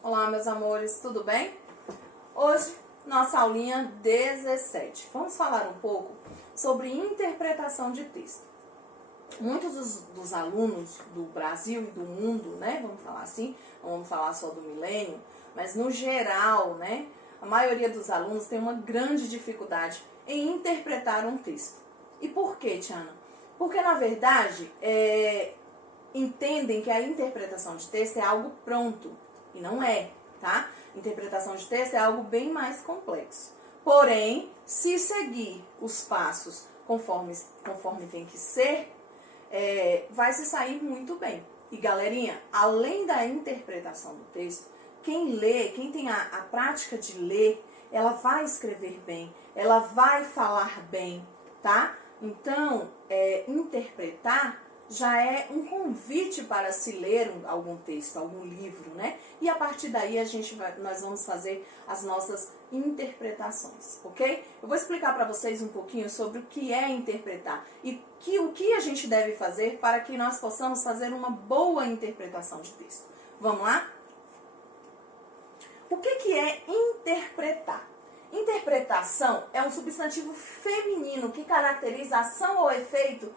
Olá, meus amores, tudo bem? Hoje, nossa aulinha 17. Vamos falar um pouco sobre interpretação de texto. Muitos dos alunos do Brasil e do mundo, né, vamos falar assim, não vamos falar só do milênio, mas no geral, né, a maioria dos alunos tem uma grande dificuldade em interpretar um texto. E por quê, Tiana? Porque, na verdade, entendem que a interpretação de texto é algo pronto. E não é, tá? Interpretação de texto é algo bem mais complexo. Porém, se seguir os passos conforme tem que ser, vai se sair muito bem. E, galerinha, além da interpretação do texto, quem lê, quem tem a prática de ler, ela vai escrever bem, ela vai falar bem, tá? Então, interpretar já é um convite para se ler algum texto, algum livro, né? E a partir daí nós vamos fazer as nossas interpretações, ok? Eu vou explicar para vocês um pouquinho sobre o que é interpretar e o que a gente deve fazer para que nós possamos fazer uma boa interpretação de texto. Vamos lá? O que é interpretar? Interpretação é um substantivo feminino que caracteriza a ação ou efeito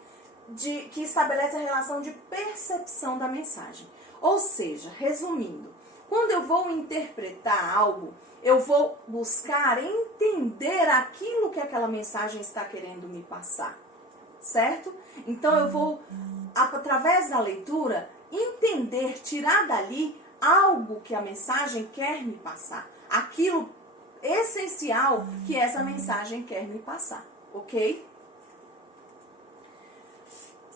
que estabelece a relação de percepção da mensagem. Ou seja, resumindo, quando eu vou interpretar algo, eu vou buscar entender aquilo que aquela mensagem está querendo me passar, certo? Então eu vou, através da leitura, entender, tirar dali algo que a mensagem quer me passar, aquilo essencial que essa mensagem quer me passar, ok?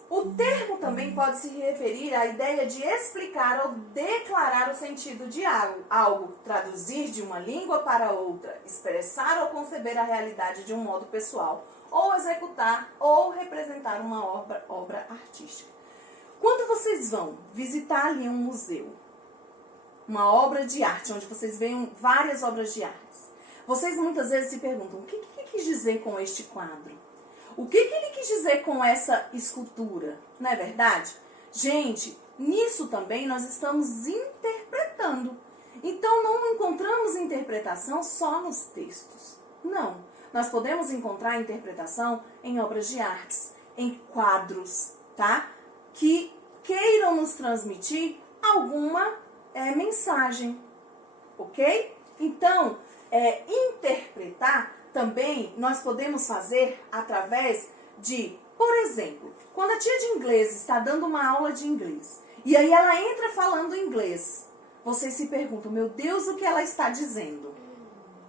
O termo também pode se referir à ideia de explicar ou declarar o sentido de algo, traduzir de uma língua para outra, expressar ou conceber a realidade de um modo pessoal, ou executar ou representar uma obra artística. Quando vocês vão visitar ali um museu, uma obra de arte, onde vocês veem várias obras de arte, vocês muitas vezes se perguntam, o que ele quis dizer com este quadro? O que ele quis dizer com essa escultura? Não é verdade? Gente, nisso também nós estamos interpretando. Então, não encontramos interpretação só nos textos. Não. Nós podemos encontrar interpretação em obras de artes, em quadros, tá? Que queiram nos transmitir alguma mensagem, ok? Então, interpretar também nós podemos fazer através de, por exemplo, quando a tia de inglês está dando uma aula de inglês e aí ela entra falando inglês, vocês se perguntam, meu Deus, o que ela está dizendo?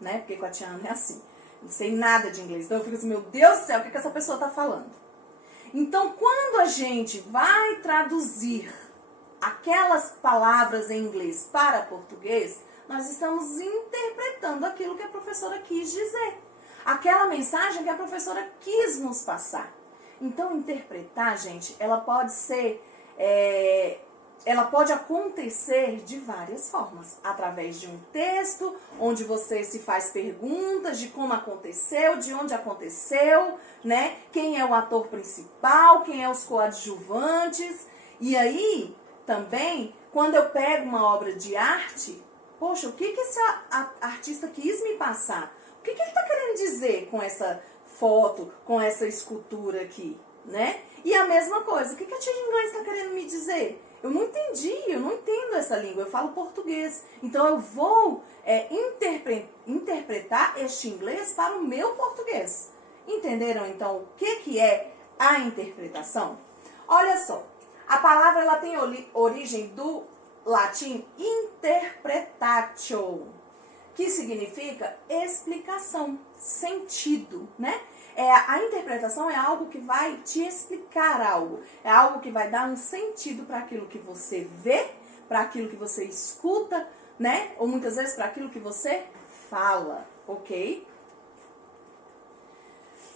Né? Porque com a tia Ana é assim, não sei nada de inglês, então eu fico assim, meu Deus do céu, o que essa pessoa está falando? Então, quando a gente vai traduzir aquelas palavras em inglês para português, nós estamos interpretando aquilo que a professora quis dizer. Aquela mensagem que a professora quis nos passar. Então, interpretar, gente, ela pode ser, ela pode acontecer de várias formas. Através de um texto, onde você se faz perguntas de como aconteceu, de onde aconteceu, né? Quem é o ator principal, quem é os coadjuvantes. E aí, também, quando eu pego uma obra de arte, poxa, o que esse artista quis me passar? O que ele está querendo dizer com essa foto, com essa escultura aqui, né? E a mesma coisa, o que a tia de inglês está querendo me dizer? Eu não entendi, eu não entendo essa língua, eu falo português. Então eu vou interpretar este inglês para o meu português. Entenderam então o que é a interpretação? Olha só, a palavra ela tem origem do latim interpretatio, que significa explicação, sentido, né? A interpretação é algo que vai te explicar algo, é algo que vai dar um sentido para aquilo que você vê, para aquilo que você escuta, né? Ou muitas vezes para aquilo que você fala, ok?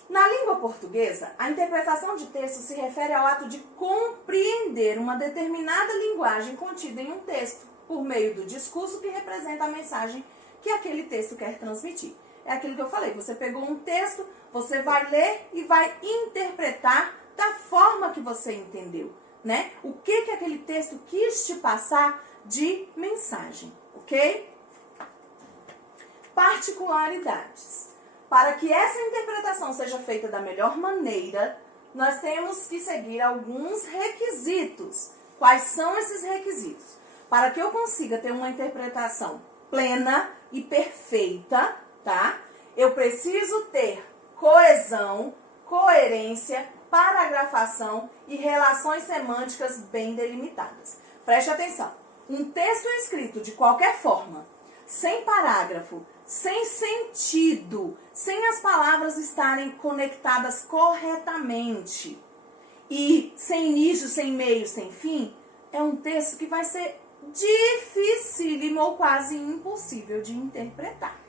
Na língua portuguesa, a interpretação de texto se refere ao ato de compreender uma determinada linguagem contida em um texto, por meio do discurso que representa a mensagem que aquele texto quer transmitir. É aquilo que eu falei, você pegou um texto, você vai ler e vai interpretar da forma que você entendeu, né? O que aquele texto quis te passar de mensagem, ok? ok? Particularidades. Para que essa interpretação seja feita da melhor maneira, nós temos que seguir alguns requisitos. Quais são esses requisitos? Para que eu consiga ter uma interpretação plena e perfeita, tá? Eu preciso ter coesão, coerência, paragrafação e relações semânticas bem delimitadas. Preste atenção. Um texto escrito de qualquer forma, sem parágrafo, sem sentido, sem as palavras estarem conectadas corretamente e sem início, sem meio, sem fim, é um texto que vai ser dificílimo ou quase impossível de interpretar.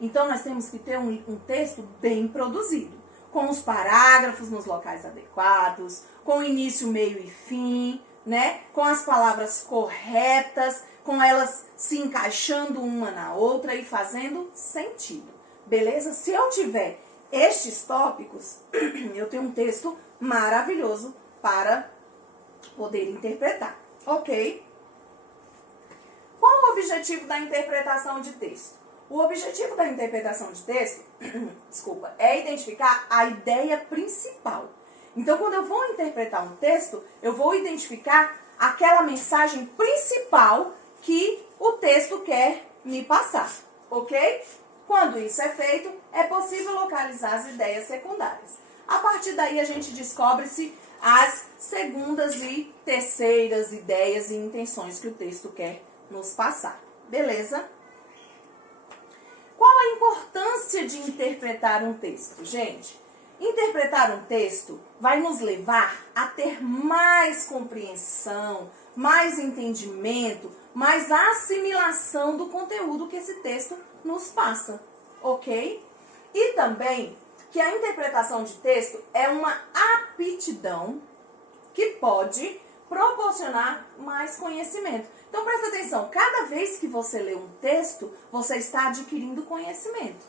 Então, nós temos que ter um texto bem produzido, com os parágrafos nos locais adequados, com início, meio e fim, né? Com as palavras corretas, com elas se encaixando uma na outra e fazendo sentido. Beleza? Se eu tiver estes tópicos, eu tenho um texto maravilhoso para poder interpretar. Ok? Qual o objetivo da interpretação de texto? O objetivo da interpretação de texto, desculpa, é identificar a ideia principal. Então, quando eu vou interpretar um texto, eu vou identificar aquela mensagem principal que o texto quer me passar, ok? Quando isso é feito, é possível localizar as ideias secundárias. A partir daí, a gente descobre-se as segundas e terceiras ideias e intenções que o texto quer nos passar. Beleza? Qual a importância de interpretar um texto? Gente, interpretar um texto vai nos levar a ter mais compreensão, mais entendimento, mais assimilação do conteúdo que esse texto nos passa, ok? E também que a interpretação de texto é uma aptidão que pode proporcionar mais conhecimento. Então, presta atenção, cada vez que você lê um texto, você está adquirindo conhecimento.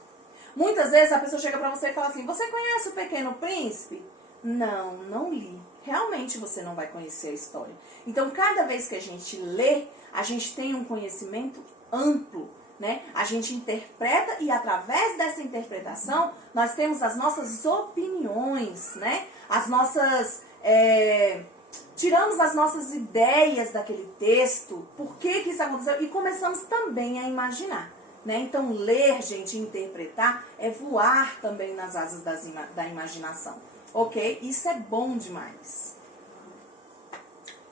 Muitas vezes a pessoa chega para você e fala assim, você conhece o Pequeno Príncipe? Não, não li. Realmente você não vai conhecer a história. Então, cada vez que a gente lê, a gente tem um conhecimento amplo, né? A gente interpreta e através dessa interpretação, nós temos as nossas opiniões, né? As nossas... tiramos as nossas ideias daquele texto, por que isso aconteceu, e começamos também a imaginar, né? Então, ler, gente, interpretar, é voar também nas asas da imaginação, ok? Isso é bom demais.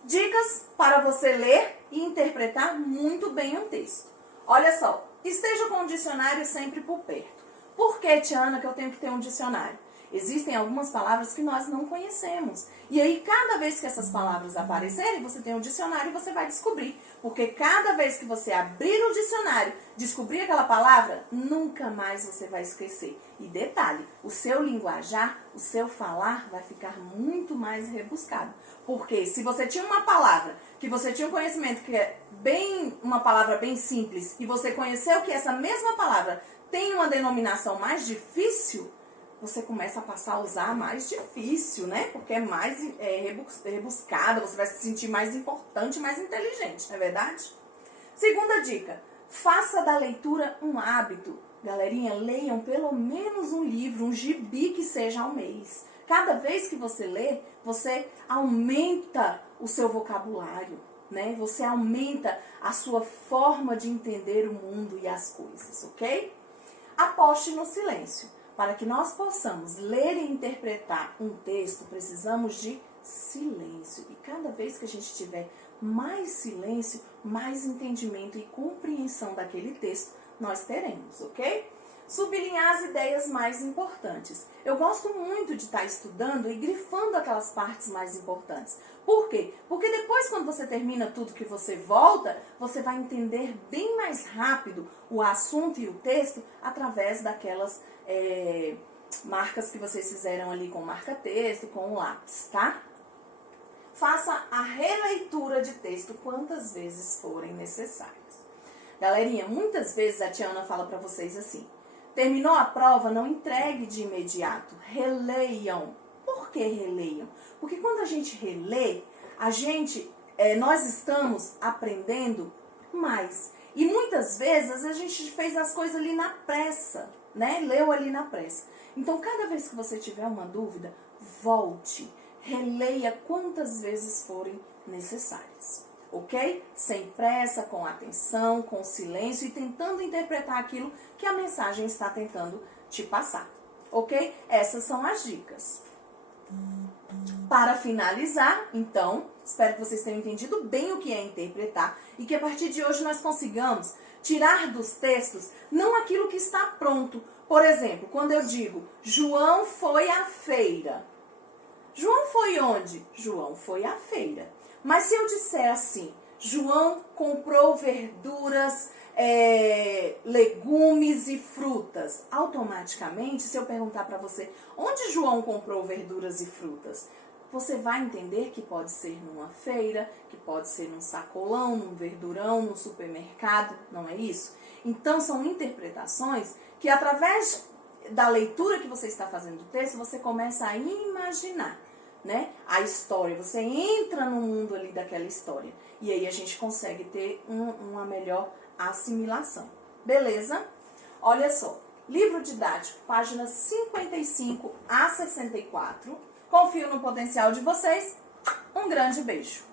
Dicas para você ler e interpretar muito bem um texto. Olha só, esteja com o dicionário sempre por perto. Por que, Tiana, que eu tenho que ter um dicionário? Existem algumas palavras que nós não conhecemos. E aí, cada vez que essas palavras aparecerem, você tem um dicionário e você vai descobrir. Porque cada vez que você abrir o dicionário, descobrir aquela palavra, nunca mais você vai esquecer. E detalhe, o seu linguajar, o seu falar vai ficar muito mais rebuscado. Porque se você tinha uma palavra, que você tinha um conhecimento que é uma palavra bem simples, e você conheceu que essa mesma palavra tem uma denominação mais difícil, você começa a passar a usar mais difícil, né? Porque é mais rebuscada, você vai se sentir mais importante, mais inteligente, não é verdade? Segunda dica, faça da leitura um hábito. Galerinha, leiam pelo menos um livro, um gibi que seja ao mês. Cada vez que você lê, você aumenta o seu vocabulário, né? Você aumenta a sua forma de entender o mundo e as coisas, ok? Aposte no silêncio. Para que nós possamos ler e interpretar um texto, precisamos de silêncio. E cada vez que a gente tiver mais silêncio, mais entendimento e compreensão daquele texto, nós teremos, ok? Sublinhar as ideias mais importantes. Eu gosto muito de estar estudando e grifando aquelas partes mais importantes. Por quê? Porque depois, quando você termina tudo que você volta, você vai entender bem mais rápido o assunto e o texto através daquelas marcas que vocês fizeram ali com marca-texto, com o lápis, tá? Faça a releitura de texto quantas vezes forem necessárias. Galerinha, muitas vezes a Tiana fala para vocês assim, terminou a prova, não entregue de imediato, releiam. Por que releiam? Porque quando a gente relê, nós estamos aprendendo mais. E muitas vezes a gente fez as coisas ali na pressa, né? Leu ali na pressa. Então, cada vez que você tiver uma dúvida, volte, releia quantas vezes forem necessárias, ok? Sem pressa, com atenção, com silêncio e tentando interpretar aquilo que a mensagem está tentando te passar, ok? Essas são as dicas. Para finalizar, então, espero que vocês tenham entendido bem o que é interpretar e que a partir de hoje nós consigamos tirar dos textos não aquilo que está pronto. Por exemplo, quando eu digo, João foi à feira. João foi onde? João foi à feira. Mas se eu disser assim, João comprou verduras, legumes e frutas, automaticamente, se eu perguntar para você, onde João comprou verduras e frutas? Você vai entender que pode ser numa feira, que pode ser num sacolão, num verdurão, num supermercado, não é isso? Então, são interpretações que, através da leitura que você está fazendo do texto, você começa a imaginar, né, a história. Você entra no mundo ali daquela história. E aí a gente consegue ter uma melhor assimilação. Beleza? Olha só. Livro didático, páginas 55 a 64. Confio no potencial de vocês. Um grande beijo.